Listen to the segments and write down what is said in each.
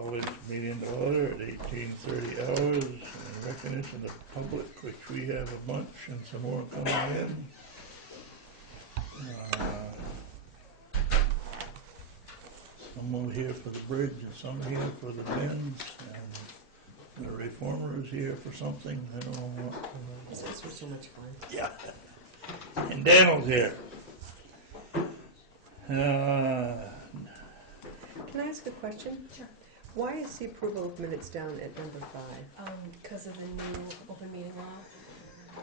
Call this meeting to order at 18:30 hours in recognition of the public, which we have a bunch and some more coming in. Some over here for the bridge and some here for the bends, and the reformer is here for something. I don't know what. This was so much fun. Yeah. And Daniel's here. Can I ask a question? Sure. Why is the approval of minutes down at number 5? Because of the new open meeting law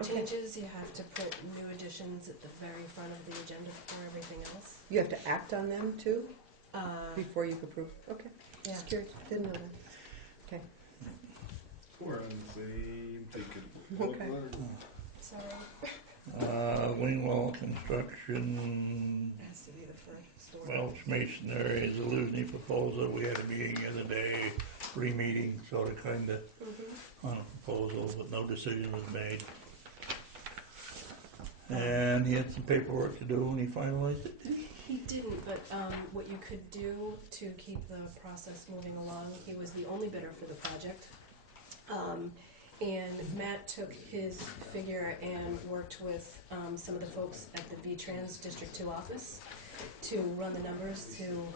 Okay. changes, you have to put new additions at the very front of the agenda before everything else. You have to act on them too before you approve? Okay. Yeah. Just curious. Didn't know that. Okay. We're on the same thinking. Okay. Sorry. Wing wall construction, It has to be the first story. Welch masonry, the Luzny proposal. We had a meeting the other day, pre-meeting, sort of kind of on a proposal, but no decision was made. And he had some paperwork to do, and he finalized it. He didn't, but what you could do to keep the process moving along, he was the only bidder for the project. And Matt took his figure and worked with some of the folks at the V-Trans District 2 office to run the numbers to,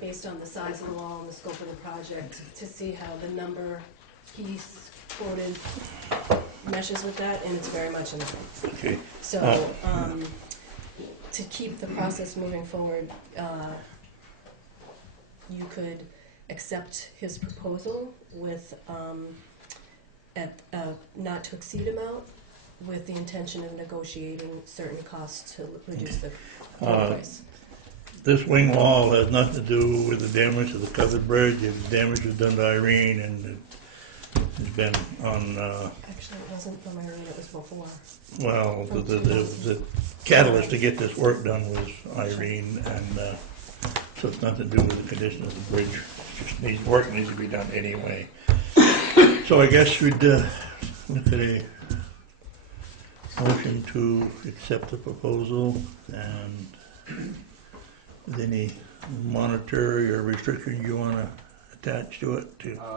based on the size of the wall and the scope of the project, to see how the number he's quoted meshes with that, and it's very much in line. Okay. So, to keep the process moving forward, you could accept his proposal with at not to exceed amount, with the intention of negotiating certain costs to reduce the price. This wing wall has nothing to do with the damage to the covered bridge. The damage was done to Irene, and it's been on. Actually, it wasn't from Irene; it was before. Well, the catalyst to get this work done was Irene, and so it's nothing to do with the condition of the bridge. It just needs work needs to be done anyway. So I guess we'd look at a motion to accept the proposal, and with any monetary or restriction you want to attach to it.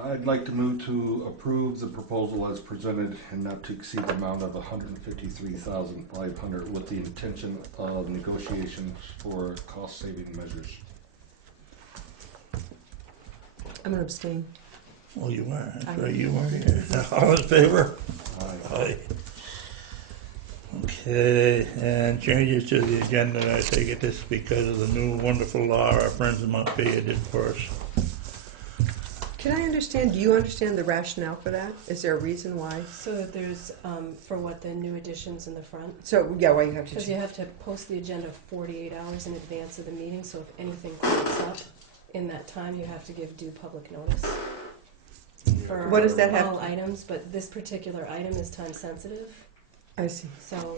I'd like to move to approve the proposal as presented and not to exceed the amount of $153,500 with the intention of negotiations for cost-saving measures. I'm going to abstain. Well, you are. That's Aye. right, you are here. All in favor? Aye. Aye. Okay, and changes to the agenda. I take it this is because of the new wonderful law our friends in Montpelier did for us. Can I understand, do you understand the rationale for that? Is there a reason why? So that there's for what the new additions in the front. So, yeah, why you have to Because you have to post the agenda 48 hours in advance of the meeting, so if anything crops up in that time, you have to give due public notice for What does that have all to- items, but this particular item is time sensitive, I see. so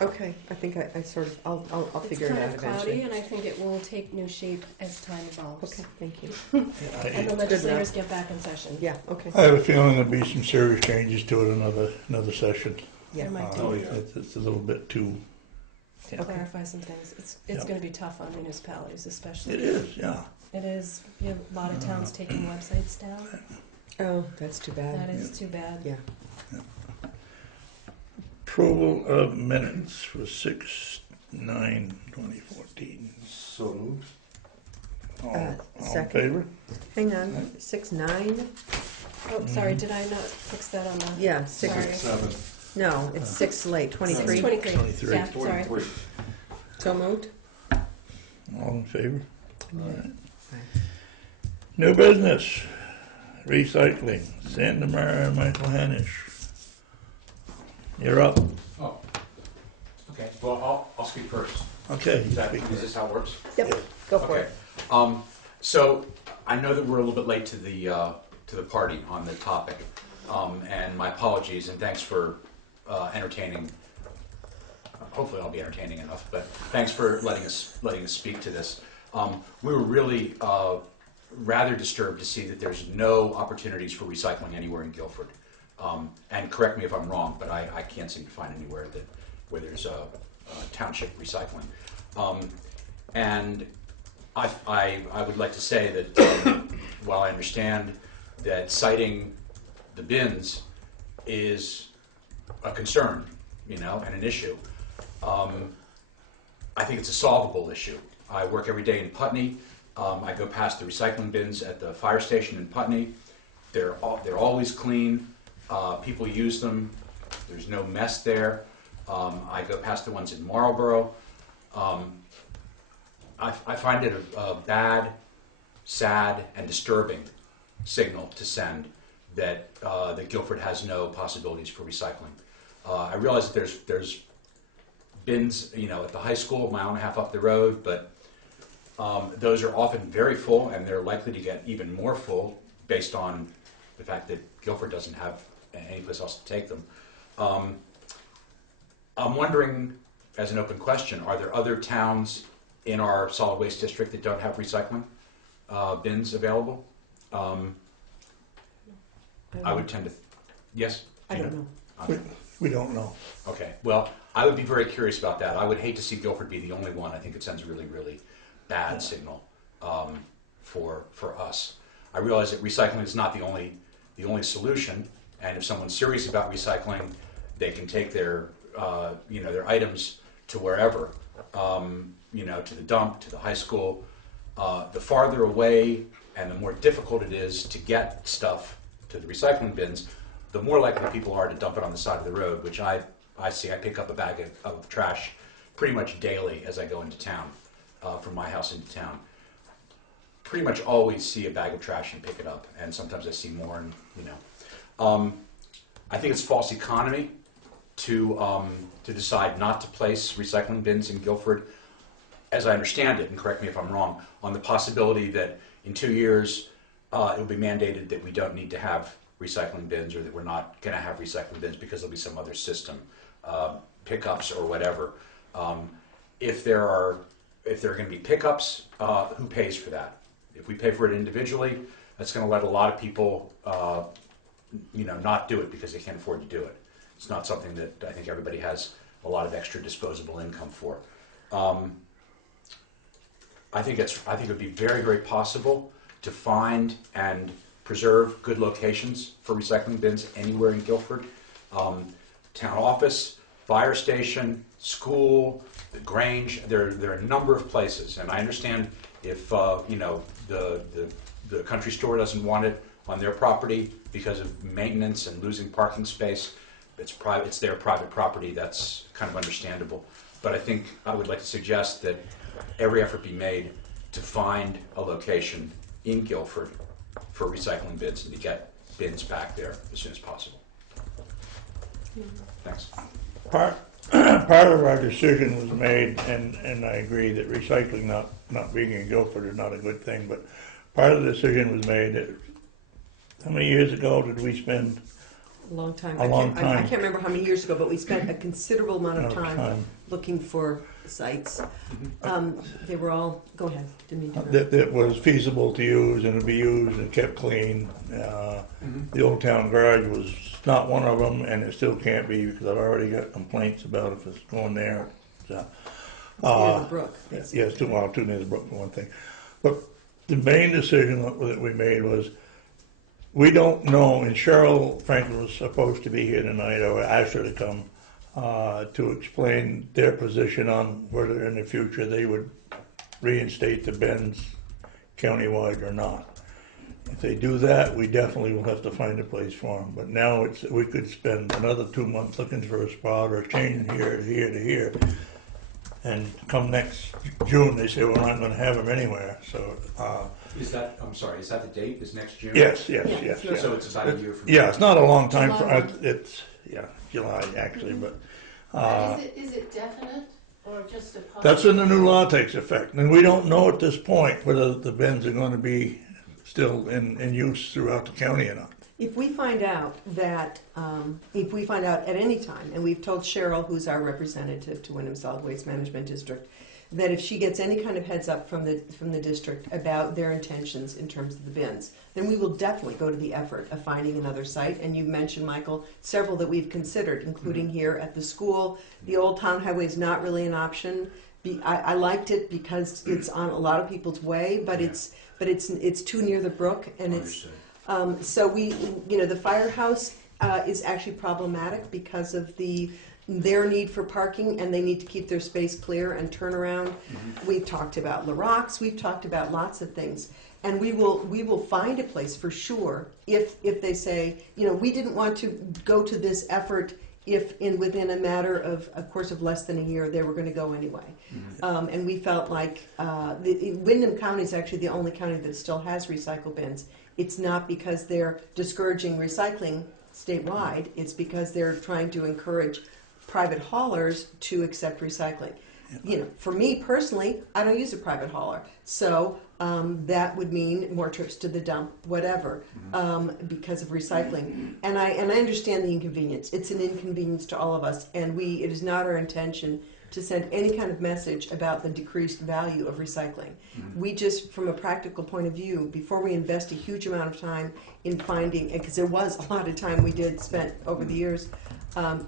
Okay, I think I sort of, I'll it's figure it kind out of cloudy, eventually. and I think it will take new shape as time evolves. Okay, thank you. And the I legislators get back in session. Yeah, okay. have a feeling there'll be some serious changes to it another session. Yeah. There might Uh, be. it's a little bit too. Okay. Clarify some things. It's Yeah. going to be tough on municipalities, especially. It is, yeah. It is. You have a lot of towns taking websites down. Oh, that's too bad. That is too bad. Yeah. Approval of minutes for 6/9/2014. So moved. All in second. favor? Hang on, 6/9? Oh, sorry. Did I not fix that on the? Yeah, 6, Sorry. 7. no, it's 6 late, 23. 23. 23. Yeah, sorry. So moved? All in favor? All right. Aye. New business, recycling, Sandemar and Michael Hanish. You're up. Oh, okay. Well, I'll speak first. Okay. Is this how it works? Yep, go for Okay. it. So I know that we're a little bit late to the party on the topic, and my apologies and thanks for entertaining. Hopefully, I'll be entertaining enough. But thanks for letting us speak to this. We were really rather disturbed to see that there's no opportunities for recycling anywhere in Guilford. And correct me if I'm wrong, but I can't seem to find anywhere where there's township recycling. And I would like to say that while I understand that citing the bins is a concern, you know, and an issue, I think it's a solvable issue. I work every day in Putney. I go past the recycling bins at the fire station in Putney. They're always clean. People use them. There's no mess there. I go past the ones in Marlborough. I find it a bad, sad, and disturbing signal to send that that Guilford has no possibilities for recycling. I realize that there's bins, you know, at the high school, a mile and a half up the road, but those are often very full, and they're likely to get even more full based on the fact that Guilford doesn't have any place else to take them. I'm wondering, as an open question, are there other towns in our solid waste district that don't have recycling bins available? I would tend to, yes? I don't know. We don't know. Okay, well, I would be very curious about that. I would hate to see Guilford be the only one. I think it sends a really, really bad signal for us. I realize that recycling is not the only solution, and if someone's serious about recycling, they can take their their items to wherever, to the dump, to the high school. The farther away and the more difficult it is to get stuff to the recycling bins, the more likely people are to dump it on the side of the road, which I see. I pick up a bag of trash pretty much daily as I go into town, from my house into town. Pretty much always see a bag of trash and pick it up, and sometimes I see more, and I think it's false economy to decide not to place recycling bins in Guilford, as I understand it, and correct me if I'm wrong, on the possibility that in 2 years it will be mandated that we don't need to have recycling bins, or that we're not going to have recycling bins because there'll be some other system, pickups or whatever. If there are going to be pickups, who pays for that? If we pay for it individually, that's going to let a lot of people, not do it because they can't afford to do it. It's not something that I think everybody has a lot of extra disposable income for. I think it would be very, very possible to find and preserve good locations for recycling bins anywhere in Guilford. Town office, fire station, school, the Grange. There are a number of places, and I understand if the country store doesn't want it on their property because of maintenance and losing parking space. It's their private property. That's kind of understandable. But I think I would like to suggest that every effort be made to find a location in Guilford for recycling bins and to get bins back there as soon as possible. Thanks. Part of our decision was made, and I agree that recycling not being in Guilford is not a good thing, but part of the decision was made that, how many years ago did we spend? A long time. A long time. I can't remember how many years ago, but we spent a considerable amount of time looking for sites. They were all, go ahead, didn't mean to interrupt. That was feasible to use and to be used and kept clean. The Old Town Garage was not one of them, and it still can't be because I've already got complaints about if it's going there. So, near the brook. yes, too near the brook for one thing. But the main decision that we made was, we don't know, and Cheryl Franklin was supposed to be here tonight, or asked her to come, to explain their position on whether in the future they would reinstate the bins countywide or not. If they do that, we definitely will have to find a place for them. But now we could spend another 2 months looking for a spot or changing here to here to here. And come next June, they say we're not going to have them anywhere. So. Is that the date? Is next June? Yes. So it's about a year from now. Yeah, it's not a long time for us. It's July actually, but. Is it definite or just a possibility? That's when the new law takes effect, and we don't know at this point whether the bins are going to be still in use throughout the county or not. If we find out at any time, and we've told Cheryl, who's our representative to Wyndham Solid Waste Management District, that if she gets any kind of heads up from the district about their intentions in terms of the bins, then we will definitely go to the effort of finding another site. And you've mentioned, Michael, several that we've considered, including here at the school. The Old Town Highway is not really an option. I liked it because it's on a lot of people's way, but but it's too near the brook, and it's Understood. so the firehouse is actually problematic because of their need for parking, and they need to keep their space clear and turn around. Mm-hmm. We've talked about La Rocks, we've talked about lots of things, and we will find a place for sure if they say, we didn't want to go to this effort if within a matter of course of less than a year they were going to go anyway. Mm-hmm. And we felt like Windham County is actually the only county that still has recycle bins. It's not because they're discouraging recycling statewide, it's because they're trying to encourage private haulers to accept recycling. For me personally, I don't use a private hauler, so that would mean more trips to the dump, whatever, because of recycling. And I understand the inconvenience. It's an inconvenience to all of us, and it is not our intention to send any kind of message about the decreased value of recycling. We just, from a practical point of view, before we invest a huge amount of time in finding, because there was a lot of time we did spent over the years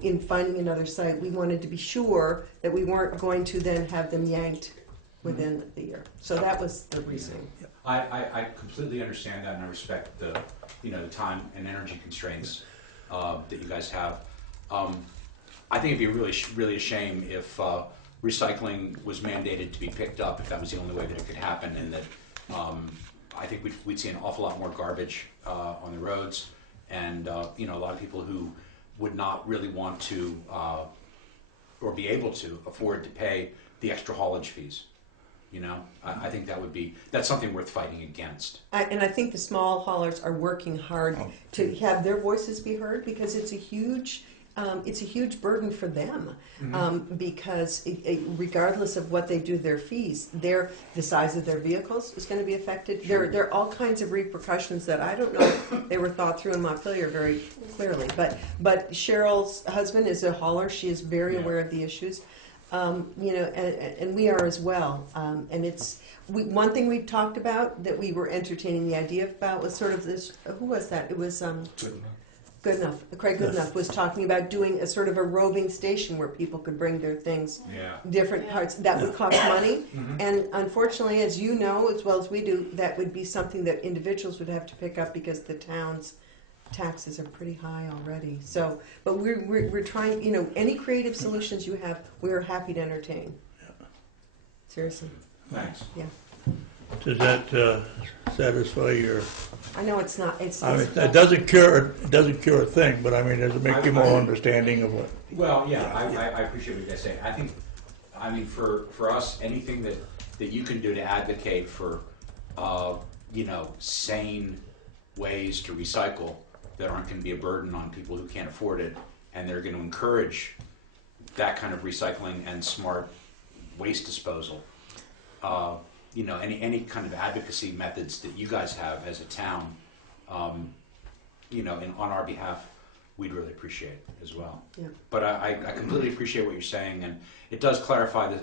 in finding another site, we wanted to be sure that we weren't going to then have them yanked within the year. So that was the reasoning. I completely understand that, and I respect the time and energy constraints that you guys have. I think it'd be really a shame if recycling was mandated to be picked up, if that was the only way that it could happen, and that I think we'd see an awful lot more garbage on the roads, and a lot of people who would not really want to or be able to afford to pay the extra haulage fees. I think that's something worth fighting against. And I think the small haulers are working hard to have their voices be heard, because it's a huge burden for them, because regardless of what they do, their fees, the size of their vehicles is going to be affected. There are all kinds of repercussions that I don't know if they were thought through in Montpelier very clearly. But Cheryl's husband is a hauler; she is very aware of the issues. And we are as well. And one thing we talked about that we were entertaining the idea about was sort of this. Who was that? It was Good enough. Craig Goodenough was talking about doing a sort of a roving station where people could bring their things, different parts. That would cost money, and unfortunately, as you know as well as we do, that would be something that individuals would have to pick up because the town's taxes are pretty high already. So, but we're trying. Any creative solutions you have, we are happy to entertain. Seriously. Thanks. Yeah. Does that satisfy your? I know it's not. It's. I mean, it doesn't cure a thing, but I mean, does it make you more understanding of what? Well, I appreciate what you guys say. I mean, for us, anything that you can do to advocate for, sane ways to recycle that aren't going to be a burden on people who can't afford it, and they're going to encourage that kind of recycling and smart waste disposal. Any kind of advocacy methods that you guys have as a town, on our behalf, we'd really appreciate as well. Yeah. But I completely appreciate what you're saying, and it does clarify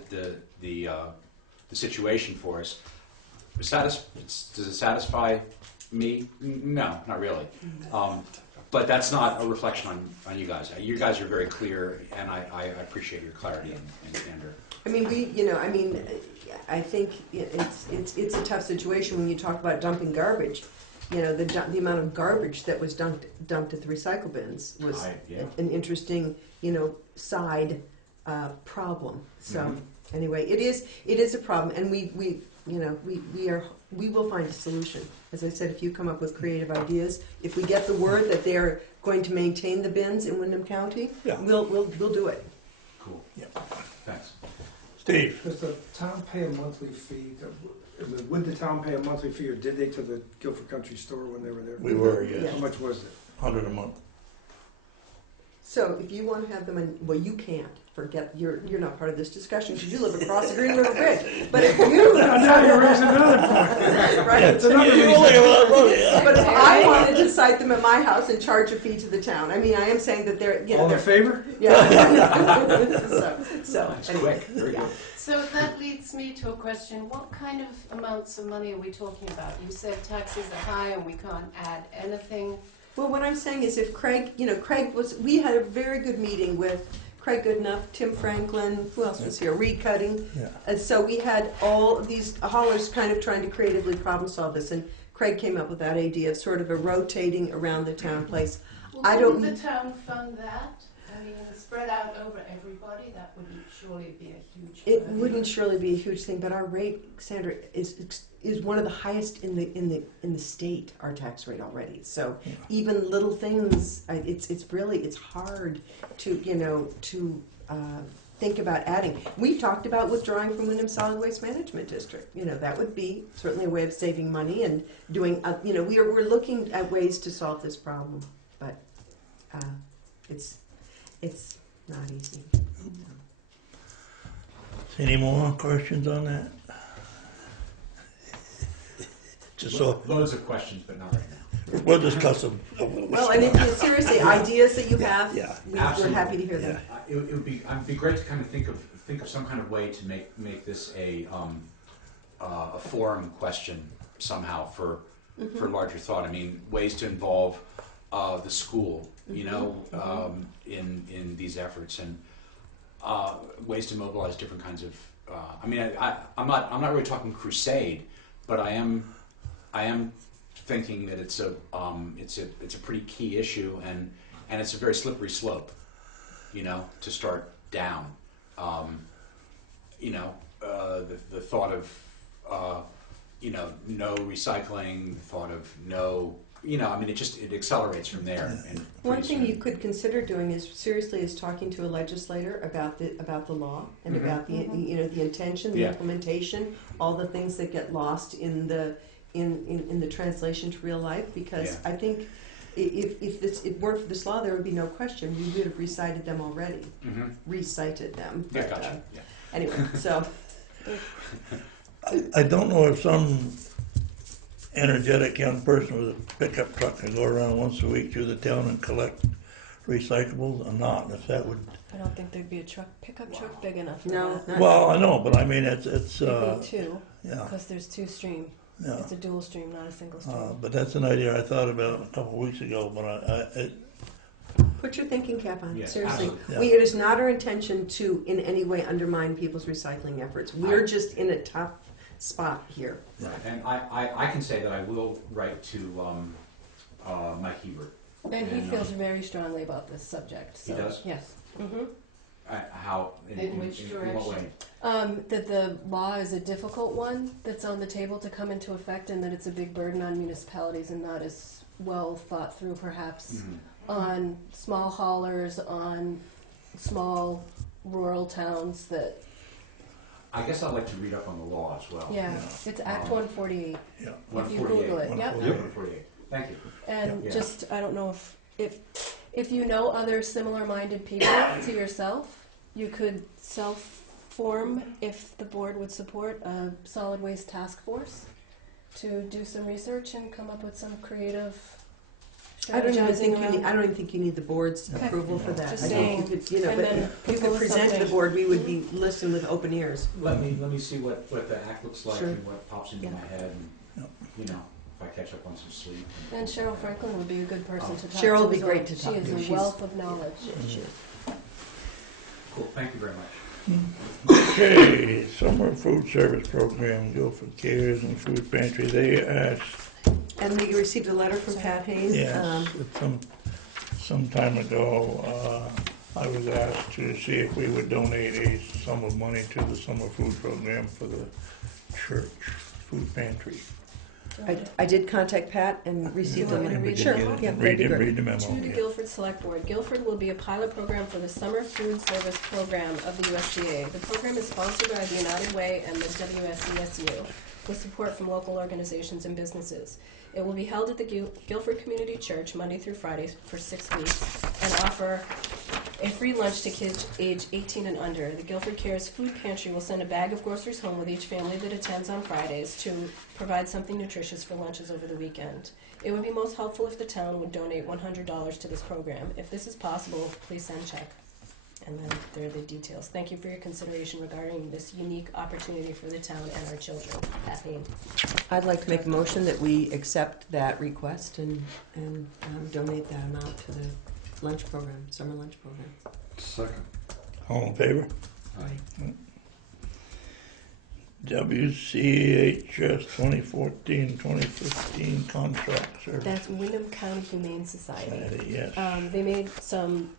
the situation for us. Does it satisfy me? No, not really. But that's not a reflection on you guys. You guys are very clear, and I appreciate your clarity and candor. I mean, I think it's a tough situation when you talk about dumping garbage. The amount of garbage that was dumped at the recycle bins was an interesting, side problem. So anyway, it is a problem, and we will find a solution. As I said, if you come up with creative ideas, if we get the word that they're going to maintain the bins in Windham County, we'll do it. Cool. Yeah. Thanks. Steve. Does the town pay a monthly fee? Would the town pay a monthly fee, or did they to the Guilford Country Store when they were there? We were, yes. How much was it? $100 a month. So if you want to have them you can't. Forget, you're not part of this discussion because you live across the Green River Bridge. But if you... Now you're raising another point. Right. It's another reason. But if I wanted to cite them at my house and charge a fee to the town, I mean, I am saying that they're... All in favor? Yeah. so That's anyway. quick. Very good. So that leads me to a question. What kind of amounts of money are we talking about? You said taxes are high and we can't add anything. Well, what I'm saying is if Craig, we had a very good meeting with Craig Goodenough, Tim Franklin, who else was here? Reed Cutting. Yeah. And so we had all of these haulers kind of trying to creatively problem solve this, and Craig came up with that idea of sort of a rotating around the town place. Well, I couldn't don't- the town fund that? I mean, spread out over everybody, that would surely be a huge. It burden. wouldn't surely be a huge thing, but our rate, Sandra, is one of the highest in the state. Our tax rate already. So even little things, it's hard to think about adding. We've talked about withdrawing from Wyndham Solid Waste Management District. That would be certainly a way of saving money and doing. We're looking at ways to solve this problem, but it's not easy. Any more questions on that? Just so, Loads of questions, but not right now. we'll discuss them. Well, and if, seriously, ideas that you have, Yeah. we're Absolutely. happy to hear them. It would be great to kind of think of some kind of way to make this a forum question somehow for larger thought. I mean, ways to involve the school, in these efforts, and ways to mobilize different kinds of. I'm not really talking crusade, but I am thinking that it's a pretty key issue, and it's a very slippery slope, to start down. The thought of no recycling, the thought of no, it accelerates from there. And One pretty thing soon- you could consider doing is talking to a legislator about the law and Mhm. about the intention, the Yeah. implementation, all the things that get lost in the translation to real life. Because Yeah. I think if it weren't for this law, there would be no question. We would have recited them already, recited them. Yeah, But, gotcha. Yeah. Anyway, so I don't know if some energetic young person with a pickup truck can go around once a week through the town and collect recyclables or not. If that would, I don't think there'd be a pickup truck big enough for no, that. not well, I know, but I mean, it's It'd be two, yeah, because there's two stream. yeah. It's a dual stream, not a single stream. But that's an idea I thought about a couple of weeks ago, but put your thinking cap on. Yeah, Seriously, absolutely. Yeah. it is not our intention to in any way undermine people's recycling efforts. We're just in a tough spot here. And I can say that I will write to Mike Hebert. And he feels very strongly about this subject. He So, does? Yes. Mm-hmm. How In which what way? direction? That the law is a difficult one that's on the table to come into effect, and that it's a big burden on municipalities and not as well thought through, perhaps, on small haulers, on small rural towns. That I guess I'd like to read up on the law as well. yeah, it's Act 148. yeah. If you Google it, yep. 148. Thank you. And Yeah. just, I don't know if you know other similar-minded people to yourself, you could self-form, if the board would support, a solid waste task force to do some research and come up with some creative I don't even strategizing think you need the board's Okay. approval for that. Just I think you could, and but then you people could with present to the something. board. We would be listening with open ears. Let me see what the act looks like Sure. and what pops into Yeah. my head, and if I catch up on some sleep. And Cheryl Franklin would be a good person to talk to. Cheryl would be as well. great to talk to. She is a She's- wealth of knowledge. Cool. Thank you very much. Okay, summer food service program, Guilford Cares and Food Pantry. They asked, And we received a letter from Pat Haynes. yes, some time ago, I was asked to see if we would donate a sum of money to the summer food program for the church food pantry. I did contact Pat and received Do a you want me letter. to Sure, read the memo? yeah, that'd be great. Read the memo. To the yeah. Guilford Selectboard. Guilford will be a pilot program for the Summer Food Service Program of the USDA. The program is sponsored by the United Way and the WSESU, with support from local organizations and businesses. It will be held at the Guilford Community Church Monday through Friday for 6 weeks and offer a free lunch to kids age 18 and under. The Guilford Cares Food Pantry will send a bag of groceries home with each family that attends on Fridays to provide something nutritious for lunches over the weekend. It would be most helpful if the town would donate $100 to this program. If this is possible, please send check. And then there are the details. Thank you for your consideration regarding this unique opportunity for the town and our children. Kathleen. I'd like to make a motion that we accept that request and donate that amount to the lunch program, summer lunch program. Second. All in favor? Aye. WCHS 2014-2015 contract service. That's Wyndham County Humane Society. Yes. They made some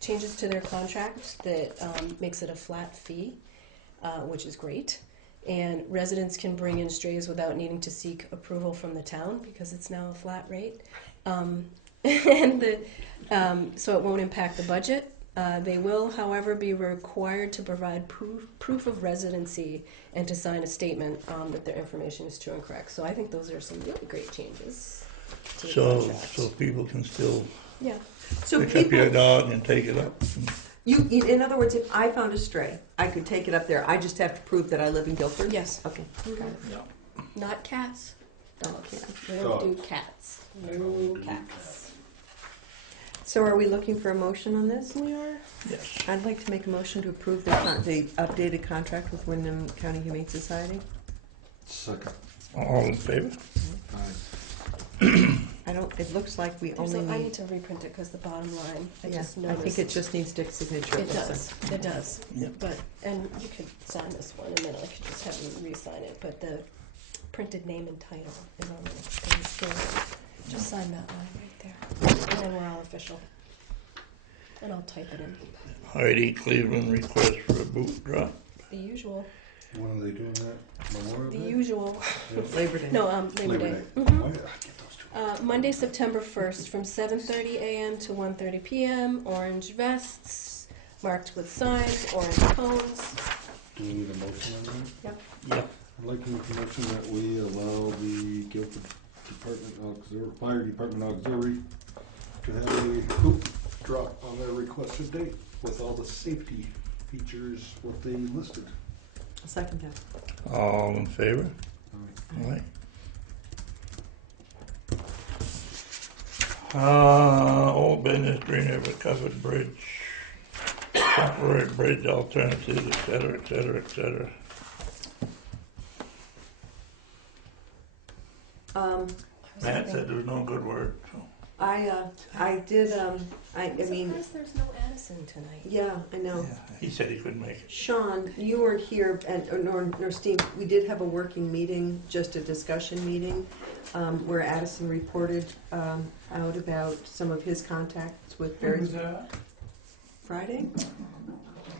changes to their contract that makes it a flat fee, which is great. And residents can bring in strays without needing to seek approval from the town because it's now a flat rate. So it won't impact the budget. They will, however, be required to provide proof of residency and to sign a statement that their information is true and correct. So I think those are some really great changes to the contract. So people can still Yeah. So pick up your people, dog and take it up. in other words, if I found a stray, I could take it up there. I just have to prove that I live in Guilford? Yes. Okay. Got it. Yeah. Not cats. Dogs. Yeah. We don't do cats. No cats. So are we looking for a motion on this? We are. Yes. I'd like to make a motion to approve the updated contract with Wyndham County Humane Society. Second. All in favor? Aye. It looks like we I only need need, to reprint it because the bottom line, I yeah, just I noticed. think it just needs Dick's signature. It does. It does. Yeah. But, and you could sign this one and then I could just have you re-sign it, but the printed name and title is on the thing. Just sign that line right there. And then we're all official. And I'll type it in. Heidi Cleveland request for a boot drop. The usual. When are they doing that? Memorial The Day? usual. Labor Day. No, Labor Day. Why did I get those two? Monday, September 1st, from 7:30 a.m. to 1:30 p.m. Orange vests, marked with signs, orange cones. Do we need a motion on that? Yep. Yep. I'd like to make a motion that we allow the Guilford Fire Department Auxiliary to have a boot drop on their requested date with all the safety features what they listed. I'll second that. All in favor? Aye. Aye. Old business, Green River Covered Bridge, temporary bridge alternatives, et cetera, et cetera, et cetera. Matt said there was no good word, so. I did, I mean, Surprised there's no Addison tonight. yeah, I know. He said he couldn't make it. Sean, you weren't here, and nor Steve. We did have a working meeting, just a discussion meeting, where Addison reported out about some of his contacts with various. Friday?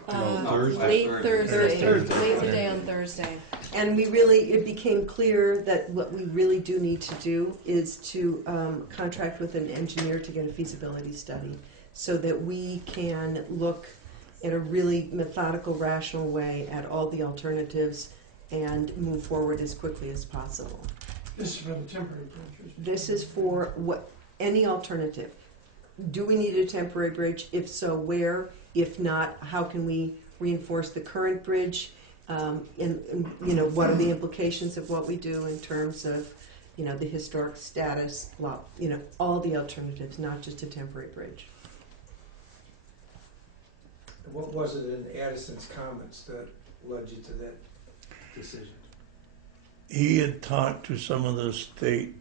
Thursday. Late Thursday. Thursday. Late today on Thursday. And it became clear that what we really do need to do is to contract with an engineer to get a feasibility study so that we can look in a really methodical, rational way at all the alternatives and move forward as quickly as possible. This is for the temporary bridge. This is for any alternative. Do we need a temporary bridge? If so, where? If not, how can we reinforce the current bridge? And what are the implications of what we do in terms of, the historic status? Well, all the alternatives, not just a temporary bridge. What was it in Addison's comments that led you to that decision? He had talked to some of the state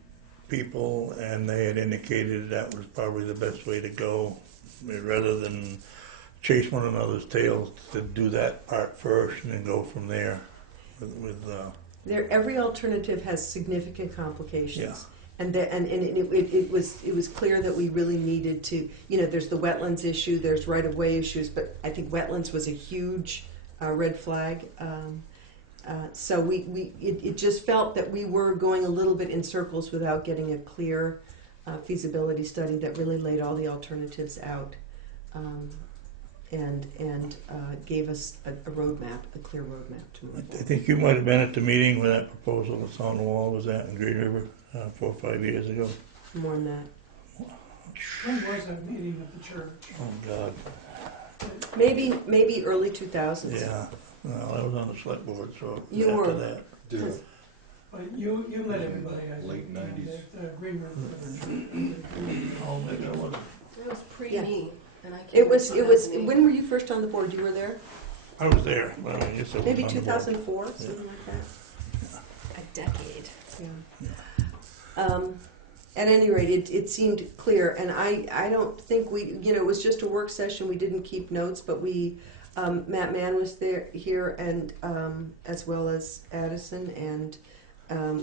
people, and they had indicated that was probably the best way to go, rather than chase one another's tails, to do that part first and then go from there. Every alternative has significant complications. Yeah. And it was clear that we really needed to, there's the wetlands issue, there's right-of-way issues, but I think wetlands was a huge red flag. So it just felt that we were going a little bit in circles without getting a clear feasibility study that really laid all the alternatives out and gave us a roadmap, a clear roadmap to move I forward. think you might have been at the meeting where that proposal that's on the wall was at in Green River 4 or 5 years ago. More on that. When was that meeting at the church? Oh, God. Maybe early 2000s. Yeah. Well, I was on the select board, so You after were. that. Yeah. But you met everybody, I think. Late 90s. At Green River. Oh, maybe I wasn't. It was Yeah. pre-me, and I came It was. in 2008. When were you first on the board? You were there? I was there, but I guess I was Maybe on the board. 2004, something like that. A decade. Yeah. at any rate, it seemed clear, and I don't think we, it was just a work session, we didn't keep notes, but we, Matt Mann was here, and, as well as Addison, and,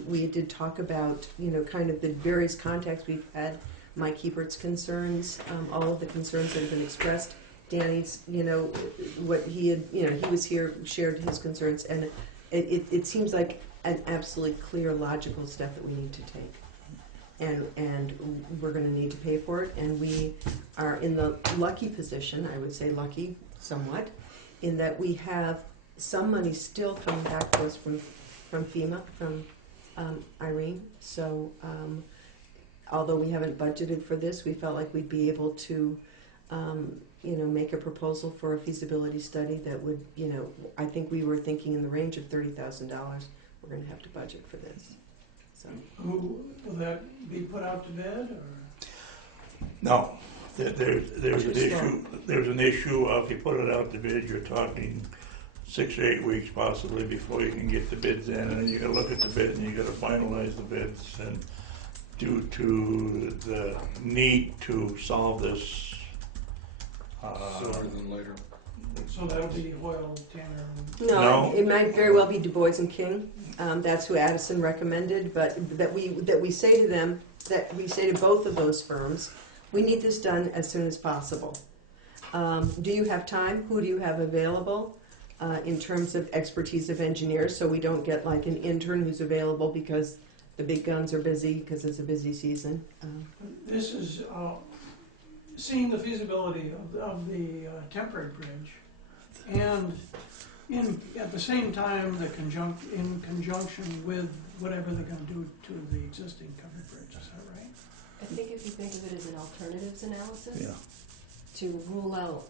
we did talk about, kind of the various contacts we've had, Mike Hebert's concerns, all of the concerns that have been expressed, Danny's, what he had, he was here, shared his concerns, and it seems like an absolutely clear, logical step that we need to take. And we're going to need to pay for it, and we are in the lucky position, I would say lucky somewhat, in that we have some money still coming back to us from FEMA, from Irene. So although we haven't budgeted for this, we felt like we'd be able to make a proposal for a feasibility study that would, I think we were thinking in the range of $30,000. We're going to have to budget for this. So. Will that be put out to bid, or? No, there's an issue. There's an issue of, if you put it out to bid, you're talking 6 or 8 weeks possibly before you can get the bids in, and then you got to look at the bid and you got to finalize the bids. And due to the need to solve this, Sooner than later. So that'll be Hoyle, Tanner, and No, it might very well be Du Bois and King. That's who Addison recommended, but that we say to them, that we say to both of those firms, we need this done as soon as possible. Do you have time? Who do you have available in terms of expertise of engineers, so we don't get like an intern who's available because the big guns are busy because it's a busy season. this is seeing the feasibility of the temporary bridge, and at the same time, in conjunction with whatever they're going to do to the existing covered bridge. Is that right? I think if you think of it as an alternatives analysis, yeah. to rule out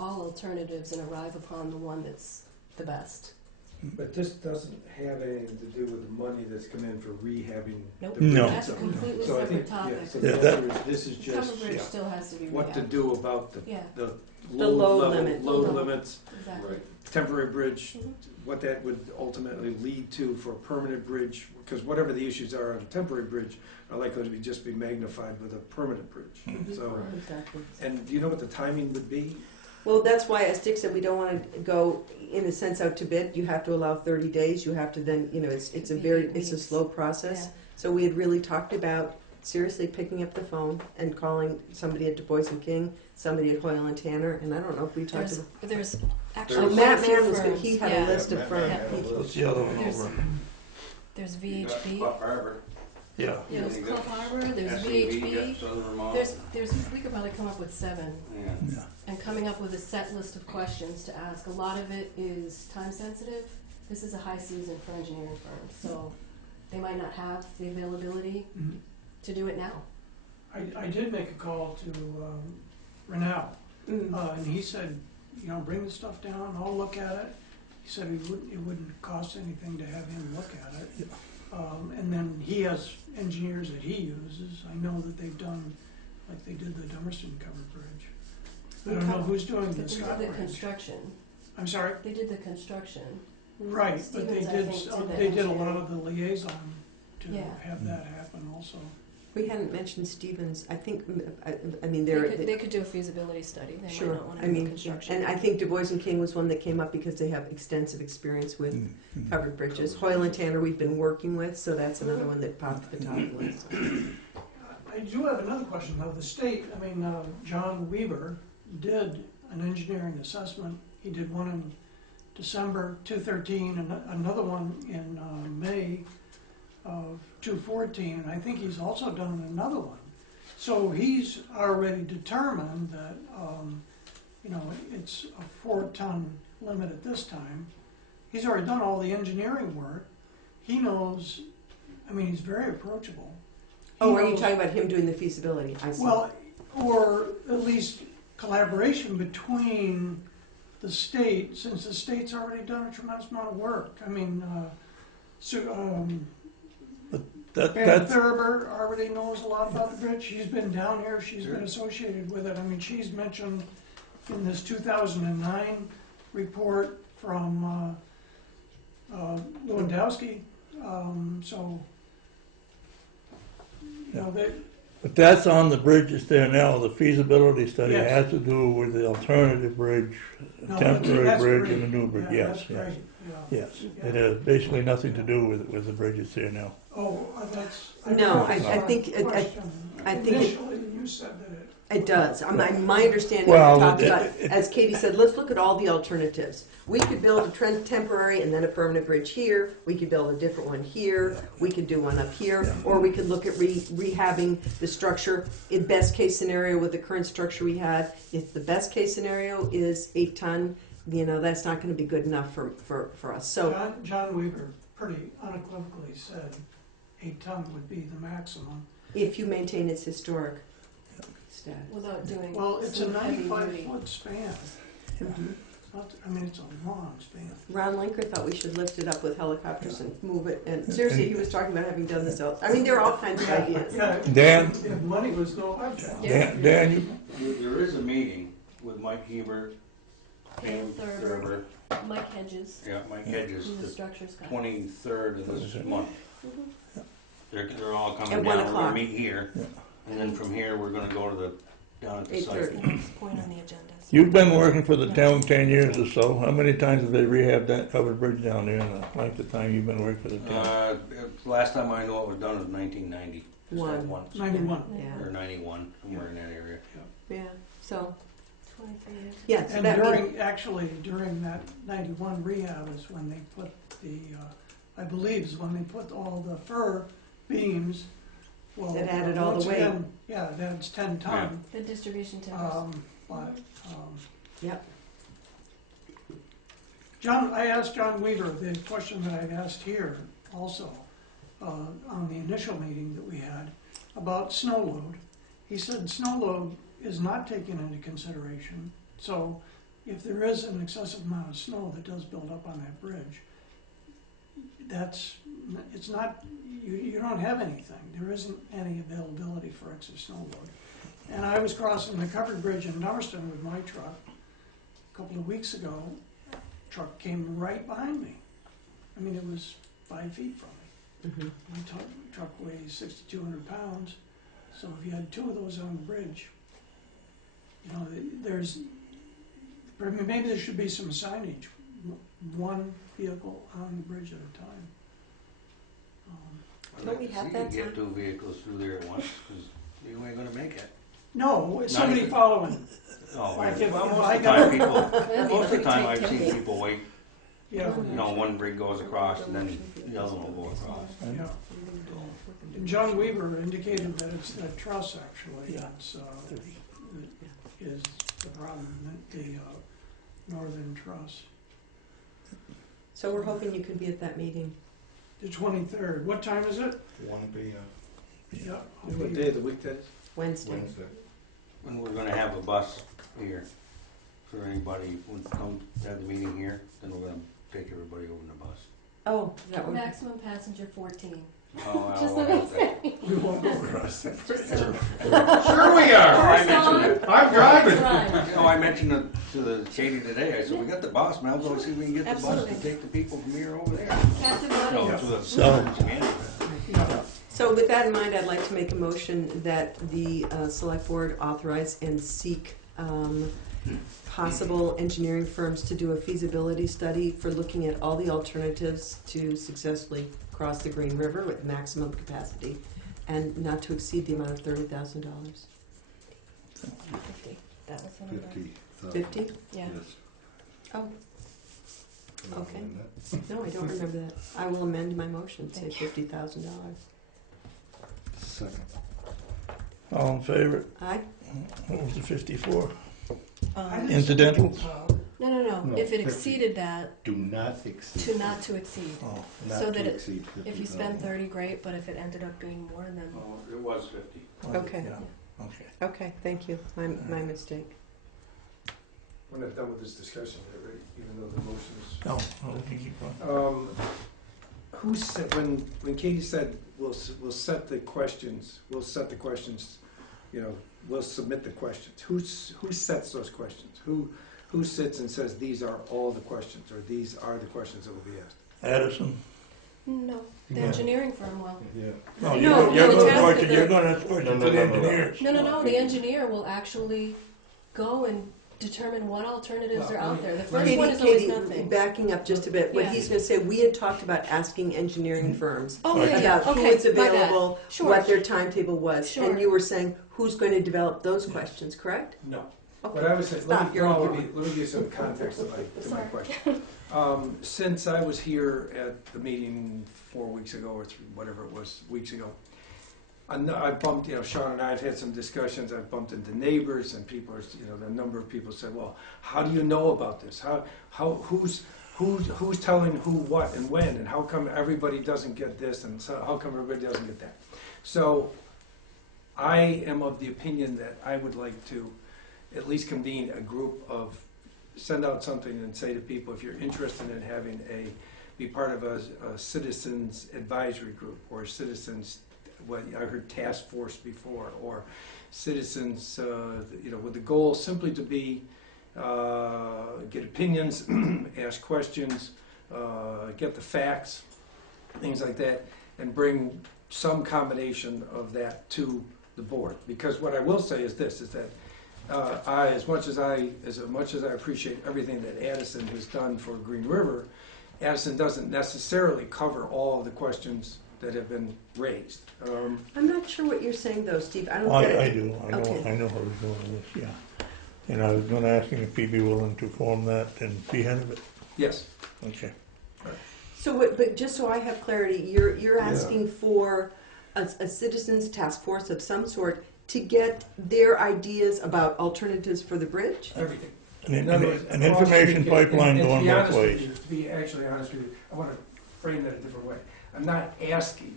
all alternatives and arrive upon the one that's the best. But this doesn't have anything to do with the money that's come in for rehabbing Nope. the bridge. No. That's a completely So I separate think, topic. yeah, so Yeah, the that- answer is this is Cover just bridge still has to be what to rehabbed. do about Yeah, the The low load level, limit. load Load. limits, exactly. temporary bridge, Mhm. what that would ultimately lead to for a permanent bridge, because whatever the issues are on a temporary bridge are likely to be just be magnified with a permanent bridge. Mm-hmm. So, Exactly. and do you know what the timing would be? Well, that's why, as Dick said, we don't want to go, in a sense, out to bid. You have to allow 30 days. You have to then, it's a slow process. Yeah. So we had really talked about seriously picking up the phone and calling somebody at Du Bois and King, somebody at Hoyle and Tanner, and I don't know if we talked to. There's Oh, actually Matt quite a few Mann was good. firms. He had Yeah. a list of Matt firms. Mann had a He- What's the other one There's- over? There's You got VHB. Clough Harbor. Yeah. Yeah, there's You Clough got Harbor, there's SEV, VHB. got Southern Vermont. We could probably come up with 7. Yeah. Yeah. And coming up with a set list of questions to ask. A lot of it is time sensitive. This is a high season for engineering firms, so they might not have the availability Mhm. to do it now. I did make a call to Renal, Mm. and he said, bring the stuff down, I'll look at it. He said it wouldn't cost anything to have him look at it. And then he has engineers that he uses. I know that they've done, like they did the Dummerston covered bridge. I don't know who's doing But the they Scott did the Bridge. construction. I'm sorry? They did the construction. Right, but they Stevens, I did, think, did the they did a lot engineering. of the liaison to Yeah. have that happen also. We hadn't mentioned Stevens. I think, I mean, They could do a feasibility study. They Sure. might not want I to do mean, construction. and I think Du Bois and King was one that came up because they have extensive experience with Mm-hmm. covered bridges. Hoyle and Tanner we've been working with, so that's another one that popped at the top of the list. I do have another question though. The state, John Weaver did an engineering assessment. He did one in December 2013 and another one in May of 2014, and I think he's also done another one. So he's already determined that, it's a 4-ton limit at this time. He's already done all the engineering work. He knows, he's very approachable. He Oh, are you knows- talking about him doing the feasibility? I see. Well, or at least collaboration between the state, since the state's already done a tremendous amount of work. Van That's Thurber already knows a lot about the bridge. She's been down here, she's been associated with it. She's mentioned in this 2009 report from Lewandowski. So you know, they, But that's on the bridges there now. The feasibility study Yes. has to do with the alternative bridge, no, temporary that's bridge great. and the new bridge. Yeah, Yes, that's yes. great, yeah. Yes, it has basically nothing to do with the bridges there now. Oh, that's. No, that's I a think it- question. I think it- Initially, you said that it. It does. My understanding, Well, we talked it- about, it- as Katie said, let's look at all the alternatives. We could build a temporary and then a permanent bridge here. We could build a different one here. We could do one up here. Or we could look at rehabbing the structure. In best case scenario with the current structure we had, if the best case scenario is 8 ton, you know, that's not gonna be good enough for us. So, John Weaver pretty unequivocally said 8 ton would be the maximum. if you maintain its historic status. Without doing Well, it's a some heavy 95 duty. foot span. Mhm. It's not, I mean, it's a long span. Ron Linker thought we should lift it up with helicopters and move it, and seriously, he was talking about having done this else. I mean, there are all kinds of ideas. Yeah, Dan? if money was no object. Dan, There is a meeting with Mike Hebert, Pam Thurber, Thurber, Mike Hedges, yeah, Mike Hedges, and the the structures guy. 23rd of this month. They're all coming At down, 1 we're o'clock. gonna meet here, and then from here, we're gonna go to down at the site. 8:30. Point on the agendas. you've been working for the town 10 years or so. How many times have they rehabbed that covered bridge down there in the length of time you've been working for the town? Last time I know it was done was 1990. One. 91. Yeah, Or 91, somewhere in that area. yeah, so, 23 years. yeah, so And that means, during that 91 rehab is when they put the, I believe is when they put all the fir beams. Well, That added all the once weight. again, yeah, that's 10 ton. The distribution timbers. But, yep, John, I asked John Weaver the question that I'd asked here also, on the initial meeting that we had about snow load. He said snow load is not taken into consideration, so if there is an excessive amount of snow that does build up on that bridge, it's not, you don't have anything. There isn't any availability for excess snow load. And I was crossing the covered bridge in Dummerston with my truck a couple of weeks ago. Truck came right behind me. I mean, it was 5 feet from me. mhm. My truck weighs 6,200 pounds, so if you had 2 of those on the bridge, you know, maybe there should be some signage, 1 vehicle on the bridge at a time. Don't we have You that can get sign? 2 vehicles through there at once, because you ain't gonna make it. No, it's somebody even- following, Oh, Like well, if most I of the time people, That'd be a most of the pretty time tight I've seen ticket. people wait, yeah, you know, one rig goes across and then the other one will go across. yeah. And John Weaver indicated that it's the truss actually, that's, that is the problem, the northern truss. So we're hoping you can be at that meeting. The 23rd, what time is it? 1 p.m. Yeah. I'll What be- day of the week that is? Wednesday. And we're gonna have a bus here for anybody who comes to have the meeting here, then we're gonna take everybody over in the bus. Oh, that would, Maximum passenger 14. Oh, Just well, let me say. We won't go across that. Just so. Sure we are. I mentioned it. I'm driving. Right. No, I mentioned it to the Katie today, I said, we got the bus, man, we'll go see if we can get the bus Absolutely. to take the people from here over there. Captain No, Audience. to the So- Yeah. so with that in mind, I'd like to make a motion that the select board authorize and seek possible engineering firms to do a feasibility study for looking at all the alternatives to successfully cross the Green River with maximum capacity and not to exceed the amount of $30,000. 50. That was the number. 50? Yeah. Oh, okay. No, I don't remember that. I will amend my motion, say Thank you. $50,000. Second. All in favor? Aye? What was the 54? Um, Incidentals? no. If it exceeded that, Do not exceed. not to exceed. Oh, Not so to that it- exceed If you spend 50,000. 30, great, but if it ended up being more, then Oh, it was 50. Okay. yeah, okay. Okay, thank you. My mistake. We're not done with this discussion yet, right? Even though the motion is. No, we can keep going. Who said, when Katie said, we'll set the questions, you know, we'll submit the questions, who sets those questions? Who sits and says, these are all the questions, or these are the questions that will be asked? Addison, No, the Yeah. engineering firm will. Yeah. No, No, you're the gonna task question, of you're the- gonna question No, to no, the no, no. engineers. No, the engineer will actually go and determine what alternatives are out there. The first one is always nothing. Backing up just a bit, what Yeah. he's gonna say, we had talked about asking engineering firms Oh, yeah, yeah, about who okay, is my bad. available, Sure. what their timetable was, Sure. and you were saying, who's going to develop those questions, correct? No. Okay. What I was saying, Stop, you're on. let me give you some context to my Sorry. question. Since I was here at the meeting 4 weeks ago, or whatever it was, weeks ago, I bumped, Sean and I have had some discussions, I've bumped into neighbors and people, a number of people said, well, how do you know about this? Who's telling who, what, and when, and how come everybody doesn't get this, and so how come everybody doesn't get that? So I am of the opinion that I would like to at least convene a group of, send out something and say to people, if you're interested in having be part of a citizens advisory group, or citizens, what I heard task force before, or citizens, with the goal simply to be, get opinions, ask questions, get the facts, things like that, and bring some combination of that to the board. Because what I will say is this, is that as much as I appreciate everything that Addison has done for Green River, Addison doesn't necessarily cover all of the questions that have been raised. I'm not sure what you're saying though, Steve, I don't I get it. do, Okay. I know how he's doing this, yeah. And I was gonna ask him if he'd be willing to form that and be head of it. Yes. Okay. So, but just so I have clarity, you're asking for a citizens task force of some sort to get their ideas about alternatives for the bridge? Everything. An In other words, an across information the- pipeline and to going be both honest with ways. you, to be actually honest with you, I want to frame that a different way. I'm not asking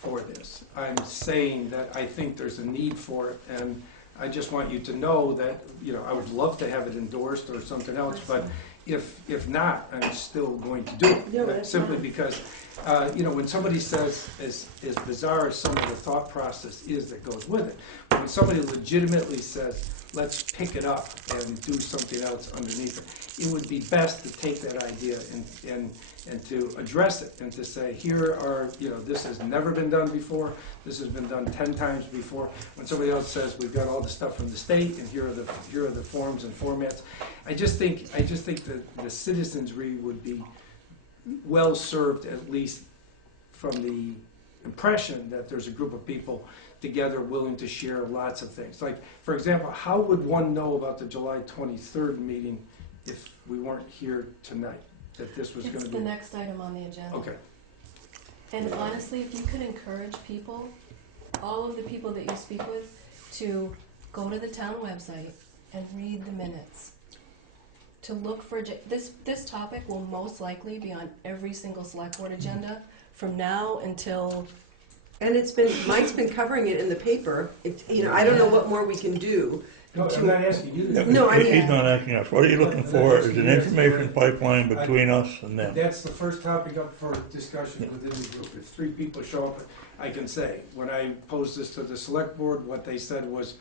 for this. I'm saying that I think there's a need for it, and I just want you to know that, I would love to have it endorsed or something else, but if not, I'm still going to do it. No, that's Simply fine. because, when somebody says, as bizarre as some of the thought process is that goes with it, when somebody legitimately says, let's pick it up and do something else underneath it, it would be best to take that idea and to address it and to say, here are, this has never been done before, this has been done 10 times before. When somebody else says, we've got all the stuff from the state and here are the forms and formats, I just think that the citizenry would be well served, at least from the impression that there's a group of people together willing to share lots of things. Like, for example, how would one know about the July 23rd meeting if we weren't here tonight, that this was going It's to the be? next item on the agenda. Okay. And honestly, if you could encourage people, all of the people that you speak with, to go to the town website and read the minutes. To look for, this topic will most likely be on every single select board agenda from now until, And Mike's been covering it in the paper. I don't know what more we can do. No, I'm not asking you to. No, I mean- He's not asking us. What are you looking for is an information pipeline between us and them. That's the first topic up for discussion within the group. If 3 people show up, I can say, when I posed this to the select board, what they said was,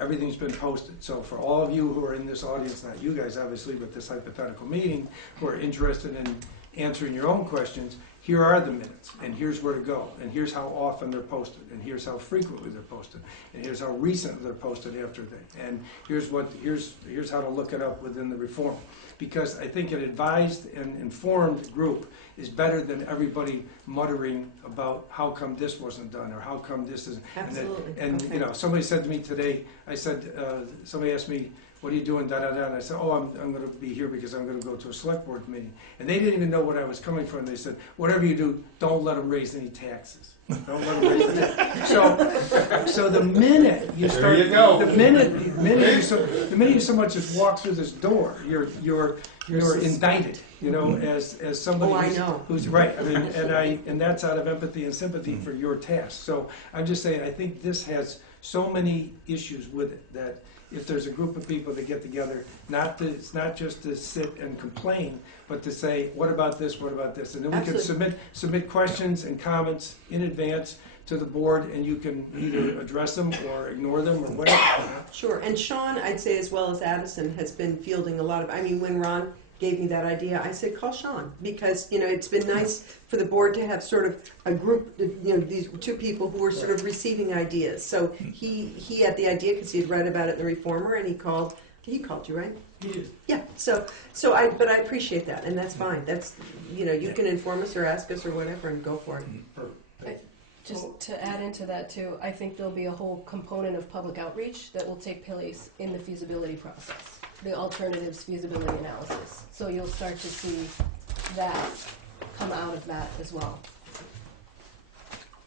everything's been posted. So for all of you who are in this audience, not you guys obviously, but this hypothetical meeting, who are interested in answering your own questions, here are the minutes, and here's where to go, and here's how often they're posted, and here's how frequently they're posted, and here's how recent they're posted after that, and here's how to look it up within the reform. Because I think an advised and informed group is better than everybody muttering about how come this wasn't done, or how come this isn't. Absolutely. And Okay. somebody said to me today, somebody asked me, what are you doing, da-da-da, and I said, I'm going to be here because I'm going to go to a select board meeting. And they didn't even know what I was coming from. They said, whatever you do, don't let them raise any taxes. Don't let them raise any taxes. So the minute you start, There you go. the minute you so much as walk through this door, you're indicted, as somebody Oh, I know. who's right. I mean, and that's out of empathy and sympathy for your task. So I'm just saying, I think this has so many issues with it that if there's a group of people that get together, it's not just to sit and complain, but to say, what about this, what about this? And then we can submit questions and comments in advance to the board, and you can either address them or ignore them or whatever. Sure, and Sean, I'd say as well as Addison, has been fielding a lot of, when Ron gave me that idea, I said, call Sean, because, you know, it's been nice for the board to have sort of a group, you know, these two people who were sort of receiving ideas. So he had the idea because he had read about it in the Reformer, and he called you, right? He did. Yeah, but I appreciate that, and that's fine. That's, you know, you can inform us or ask us or whatever and go for it. Just to add into that too, I think there'll be a whole component of public outreach that will take place in the feasibility process, the alternatives feasibility analysis. So you'll start to see that come out of that as well.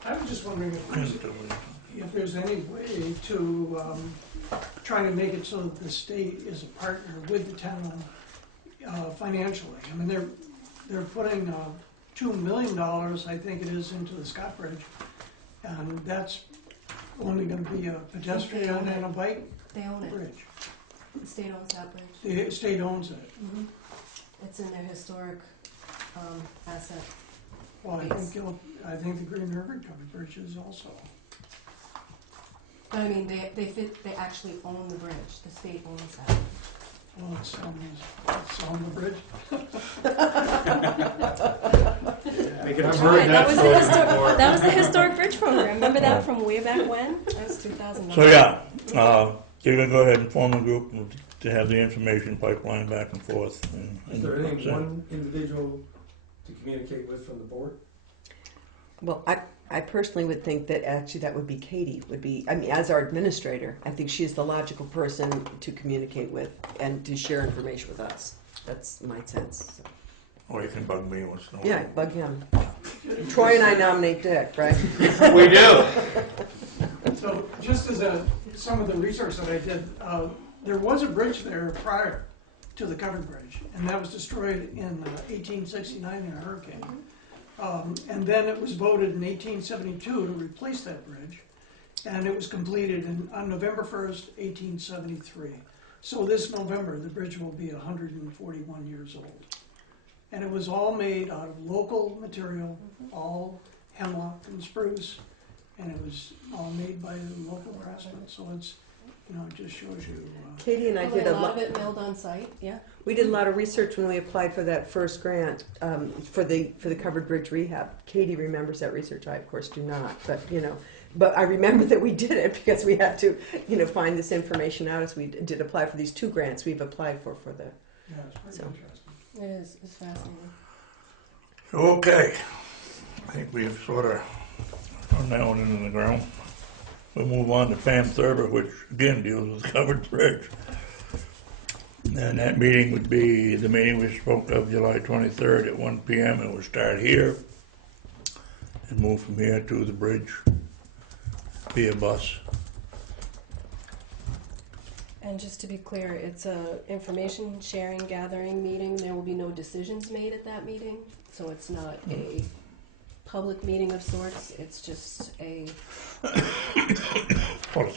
I was just wondering if there's any way to try to make it so that the state is a partner with the town financially. I mean, they're putting $2 million, I think it is, into the Scott Bridge, and that's only going to be a pedestrian and a bike They own it. bridge. The state owns that bridge. The state owns it. Mm-hmm. It's in their historic asset. Well, Yes. I think the Green River Covered Bridge is also. But I mean, they actually own the bridge. The state owns that. Well, it's on the bridge. I've heard That was the historic bridge program. Remember that from way back when? That was 2009. So yeah, you're gonna go ahead and form a group to have the information pipeline back and forth. Is there any one individual to communicate with from the board? Well, I personally would think that actually that would be Katie, I mean, as our administrator, I think she's the logical person to communicate with and to share information with us. That's my sense. So. Or you can bug me once in a while. Yeah, bug him. Troy and I nominate Dick, right? We do. So just as some of the research that I did, there was a bridge there prior to the covered bridge, and that was destroyed in 1869 in a hurricane. And then it was voted in 1872 to replace that bridge, and it was completed on November 1st, 1873. So this November, the bridge will be 141 years old. And it was all made out of local material, all hemlock and spruce, and it was all made by the local craftsmen. So it's, you know, it just shows you. Katie and I Probably did a lot of it milled on site. Yeah. We did a lot of research when we applied for that first grant for the covered bridge rehab. Katie remembers that research. I, of course, do not. But I remember that we did it because we had to, you know, find this information out as we did apply for these two grants we've applied for the. Yeah, it's pretty So. interesting. It is. It's fascinating. Okay, I think we've sort of run that one into the ground. We'll move on to Pam Thurber, which again deals with the covered bridge. And that meeting would be the meeting we spoke of, July 23rd at 1 p.m. It will start here and move from here to the bridge via bus. And just to be clear, it's a information sharing, gathering meeting. There will be no decisions made at that meeting, so it's not a public meeting of sorts. It's just a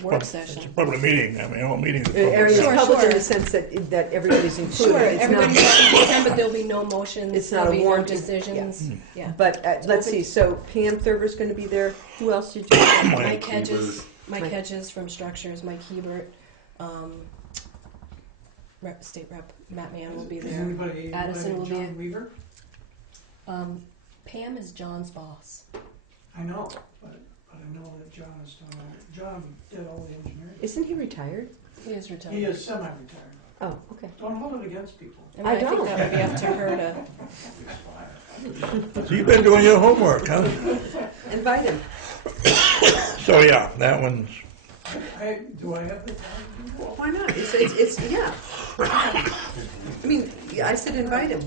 work session. It's a public meeting. I mean, all meetings are It's public. public Sure. in the sense that everybody's included. Sure, It's everybody's not, welcome, but there'll be no motions. It's not there'll a be no warrant. decisions. Yeah. But let's see. So Pam Thurber's going to be there. Who else did you? Mike Hedges from Structures, Mike Hebert, State Rep Matt Mann will be Is there. anybody Addison will be John Weaver? Pam is John's boss. I know, but I know that John is doing all. John did all the engineering. Isn't he retired? He is retired. He is semi-retired. Oh, okay. Don't hold it against people. And I I think don't. that would be up to her to. So you've been doing your homework, huh? Invite him. So yeah, that one's. Do I have the time? Well, why not? It's yeah. I mean, I said invite him.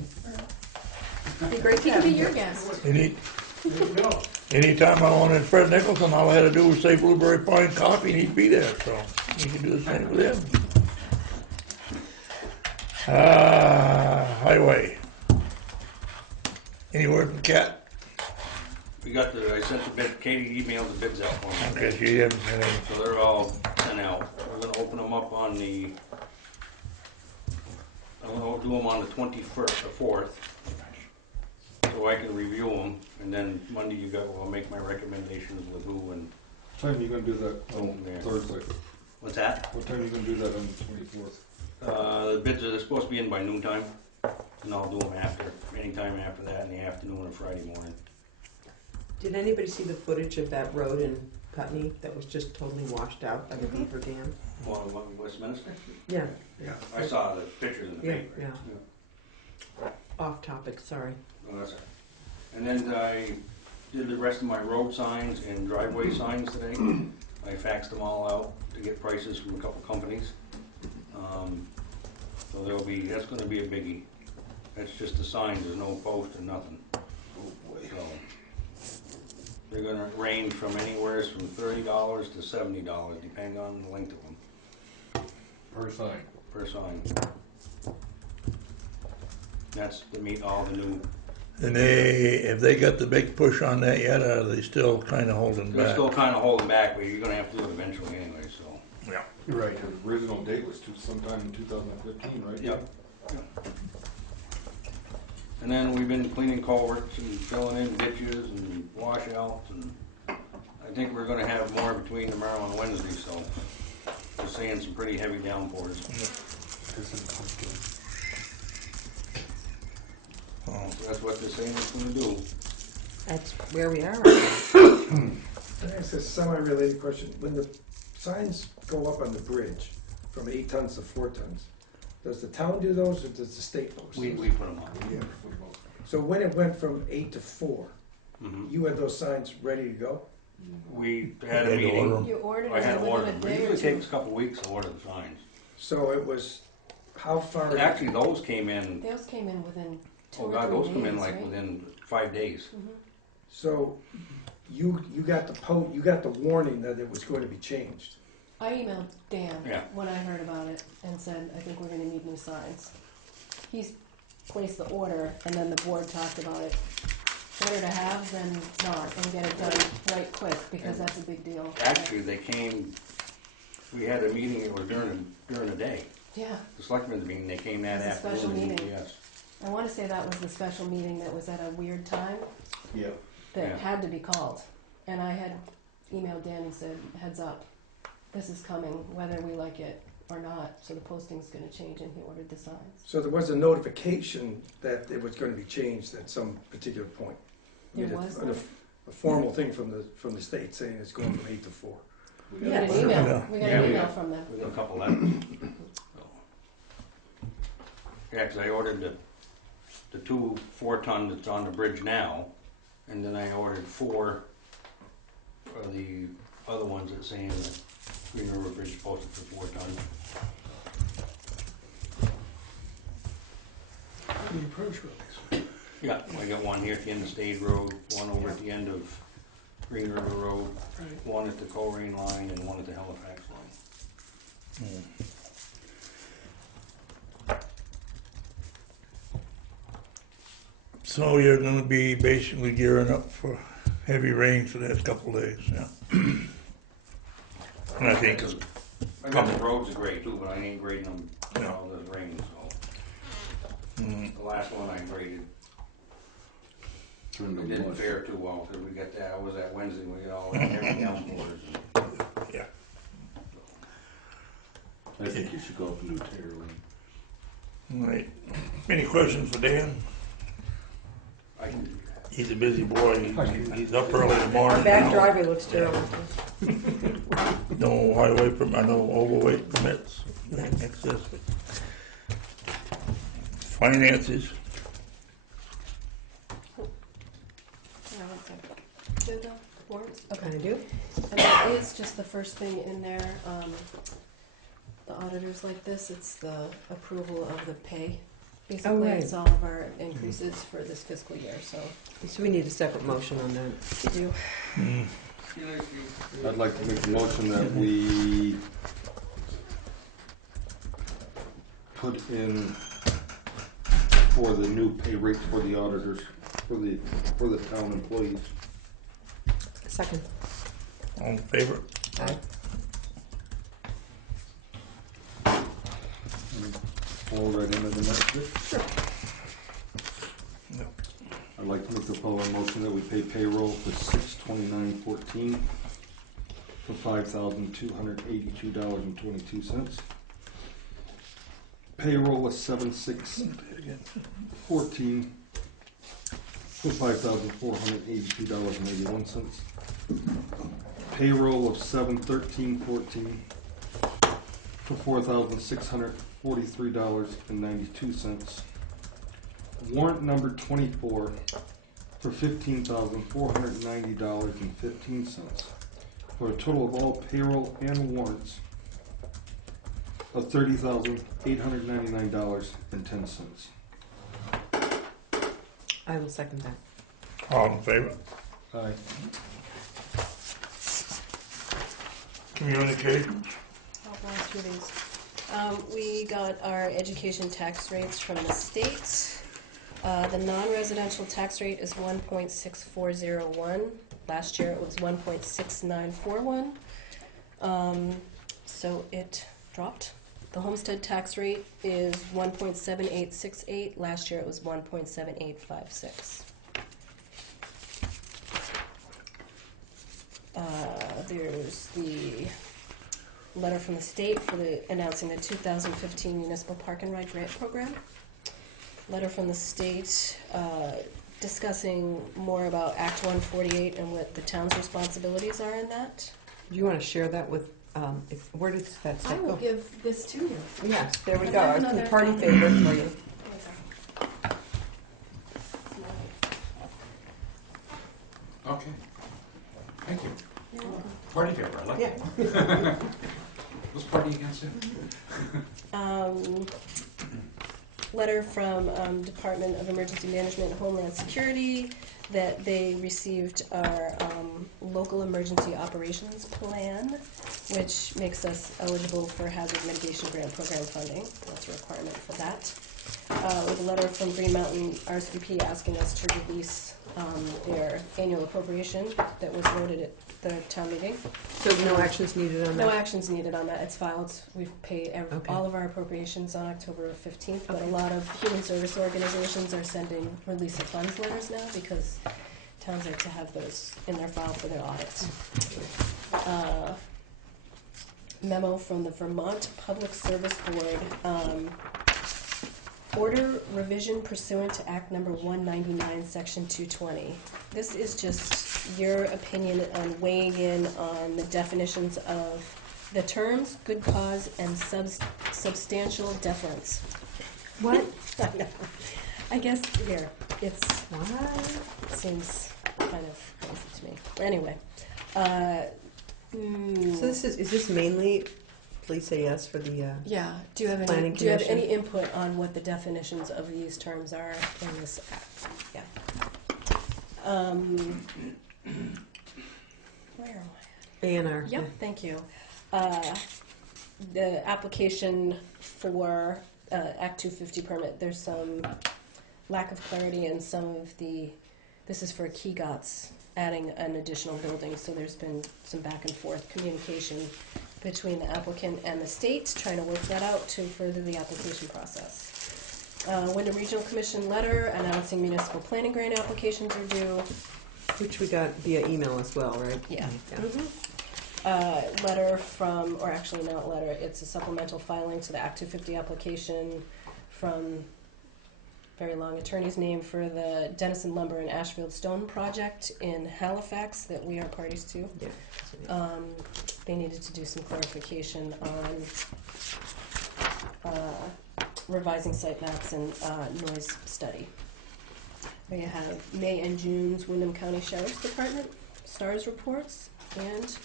It'd be great to He have can be him your here. guest. There you go. Anytime I wanted Fred Nicholson, all I had to do was say Blueberry Pine Coffee and he'd be there, so you can do the same with him. Highway. Any word from Cat? I sent the bid, Katie emailed the bids out for me. Okay, she haven't had any. So they're all sent out. We're gonna open them up I'm gonna do them on the 21st, the 4th. So I can review them, and then Monday I'll make my recommendations with who and, What time are you gonna do that on Yeah. Thursday? what's that? What time are you gonna do that on the 24th? The bids are supposed to be in by noontime. and I'll do them anytime after that in the afternoon or Friday morning. Did anybody see the footage of that road in Putney that was just totally washed out by the Beaver Dam? Well, the one in Westminster? Yeah, Yeah. I saw the pictures in the yeah, paper. yeah. Off topic, sorry. Oh, that's it. And then I did the rest of my road signs and driveway signs today. I faxed them all out to get prices from a couple companies. So that's gonna be a biggie. That's just the signs, there's no post or nothing. So, they're gonna range from anywhere from $30 to $70, depending on the length of them. Per sign. That's to meet all the new. And have they got the big push on that yet, or are they still kind of holding They're back? still kind of holding back, but you're gonna have to do it eventually anyway, so. Yeah. You're right, the original date was sometime in 2015, right? Yep. And then we've been cleaning culverts and filling in ditches and washouts, and I think we're gonna have more between tomorrow and Wednesday, so we're seeing some pretty heavy downpours. Oh. So that's what they're saying it's gonna do. That's where we are right now. Can I ask a semi-related question? When the signs go up on the bridge from 8 tons to 4 tons, does the town do those or does the state post We those? put them on. Yeah. So when it went from 8 to 4, Mhm. you had those signs ready to go? We had You a had to order meeting. 'em. You ordered I it had to order within them. a It day or usually two. takes a couple weeks to order the signs. So it was, how far? Actually, those came in, Those came in within 2 oh or 3 God, days, those come in like right? within 5 days. Mhm. So you got you got the warning that it was going to be changed. I emailed Dan Yeah. when I heard about it and said, I think we're gonna need new signs. He's placed the order, and then the board talked about it. Better to have than not, and get it done right quick, because that's a big deal. Actually, they came, we had a meeting, it was during the day. Yeah, The selectmen's meeting, they came that It was a special afternoon. meeting. Yes. I wanna say that was the special meeting that was at a weird time Yeah. that Yeah. had to be called. And I had emailed Dan and said, heads up, this is coming, whether we like it or not, so the posting's gonna change, and he ordered the signs. So there was a notification that it was going to be changed at some particular point. I mean, There it's was a formal thing from the state saying it's going from 8 to 4. We got an Yeah. email, we got Yeah, an we email got- from them. We got a couple letters. So. Yeah, 'cause I ordered the 2 4-ton that's on the bridge now, and then I ordered 4 for the other ones that saying that Green River Bridge is posted for 4 tons. The approach roads. Yeah, I got one here at the end of State Road, one over at the end of Green River Road, Right. one at the Coleraine line, and one at the Halifax line. So you're gonna be basically gearing up for heavy rain for the next couple of days, yeah. And I think, I got the roads are great too, but I ain't grading them in Yeah. all this rain, so. mm, The last one I graded, it didn't fare too well, because we got that, I was at Wednesday, we got all that heavy downpours. yeah. I think you should go up and do Terry Lane. All right. Any questions for Dan? I can do that. He's a busy boy. He's up early in the morning. Back driveway looks terrible. No highway no overweight permits, excess. Finances, Do the warrants? Kind of do. And that is just the first thing in there. The auditors like this, it's the approval of the pay. Basically, right. it's all of our increases for this fiscal year, so So we need a separate motion on that. you do. I'd like to make a motion that we put in for the new pay rates for the auditors, for the town employees. Second. all in favor? Aye. Fall right into the next bit. Sure. Yep. I'd like to make the following motion that we pay payroll for 6/29/14 for $5,282.22. Payroll of 7/6/14 for $5,482.81. Payroll of 7/13/14 for $4,643.92. Warrant number 24 for $15,490.15, for a total of all payroll and warrants of $30,899.10. I will second that. All in favor? Aye. Communications? I'll blast through these. We got our education tax rates from the state. The non-residential tax rate is 1.6401. Last year it was 1.6941. So it dropped. The homestead tax rate is 1.7868. Last year it was 1.7856. There's the letter from the state for announcing the 2015 Municipal Park and Ride Grant Program. Letter from the state discussing more about Act 148 and what the town's responsibilities are in that. Do you want to share that with, where does that I stuff will go? give this to you. Yes, there we I go. have It's a another party copy. favor for you. Okay. Thank you. You're welcome. Party favor, I like Yeah. it. Who's party against it? Letter from Department of Emergency Management and Homeland Security that they received our local emergency operations plan, which makes us eligible for hazard mitigation grant program funding. That's a requirement for that. With a letter from Green Mountain RSVP asking us to release their annual appropriation that was voted at the town meeting. So no actions needed on that? No actions needed on that. It's filed. We've paid Okay. all of our appropriations on October 15th, but a lot of human service organizations are sending release of funds letters now because towns like to have those in their file for their audits. Memo from the Vermont Public Service Board. Order revision pursuant to Act Number 199, Section 220. This is just your opinion on weighing in on the definitions of the terms good cause and substantial deference. What? I know. I guess here it's What? seems kind of crazy to me. Anyway, So is this mainly, please say yes for the, yeah. Do you have Planning any Commission. input on what the definitions of these terms are in this act? Yeah. Where am I? A&R? Yep, thank you. The application for Act 250 permit, there's some lack of clarity in some of the, this is for KEGOTS, adding an additional building, so there's been some back and forth communication between the applicant and the state, trying to work that out to further the application process. Wyndham Regional Commission letter announcing municipal planning grant applications are due. Which we got via email as well, right? Yeah. Yeah. Letter from, or actually not letter, it's a supplemental filing to the Act 250 application from very long attorney's name for the Denison Lumber and Ashfield Stone project in Halifax that we are parties to. Yeah. They needed to do some clarification on revising site maps and noise study. We have May and June's Wyndham County Sheriff's Department STARS reports, and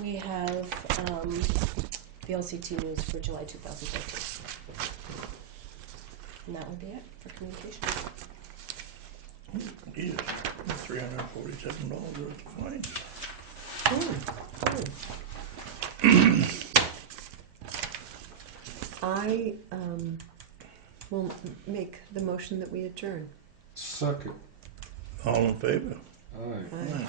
we have the LCT news for July 2013. And that would be it for communication. Geez, $347 worth of fines. I will make the motion that we adjourn. Second. All in favor? Aye. Aye.